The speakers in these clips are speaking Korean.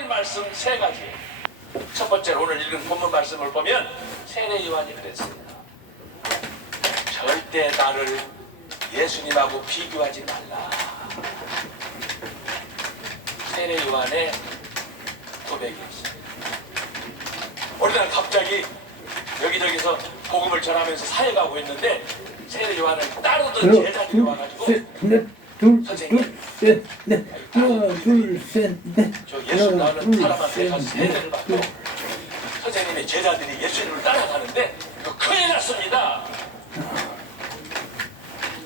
오늘 말씀 세 가지. 첫 번째로 오늘 읽은 본문 말씀을 보면 세례 요한이 그랬습니다. 절대 나를 예수님하고 비교하지 말라. 세례 요한의 고백이었습니다. 우리나라 갑자기 여기저기서 복음을 전하면서 사역하고 있는데 세례 요한을 따르던 제자들이 둘, 와가지고 둘. 둘, 셋, 넷, 하나, 둘, 셋, 넷, 저 예수 하나, 둘, 셋, 넷, 받고 둘. 선생님의 제자들이 예수님을 따라가는데 그 큰일 났습니다.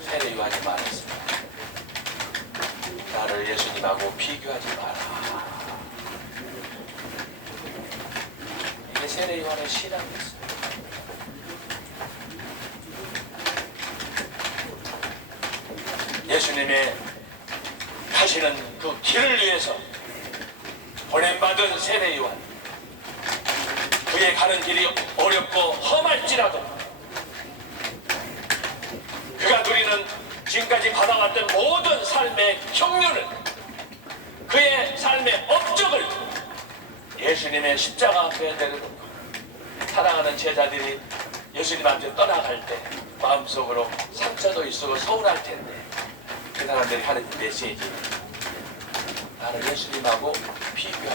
세례 요한이 말했습니다. 나를 예수님하고 비교하지 마라. 이게 세례 요한의 신앙이었습니다. 예수님의 가시는 그 길을 위해서 보냄받은 세례 요한. 그의 가는 길이 어렵고 험할지라도 그가 누리는 지금까지 받아왔던 모든 삶의 경륜을 그의 삶의 업적을 예수님의 십자가 앞에 내려놓고 사랑하는 제자들이 예수님한테 떠나갈 때 마음속으로 상처도 있고 서운할 텐데 그 사람들이 하는 메시지. 나를 예수님하고 비교하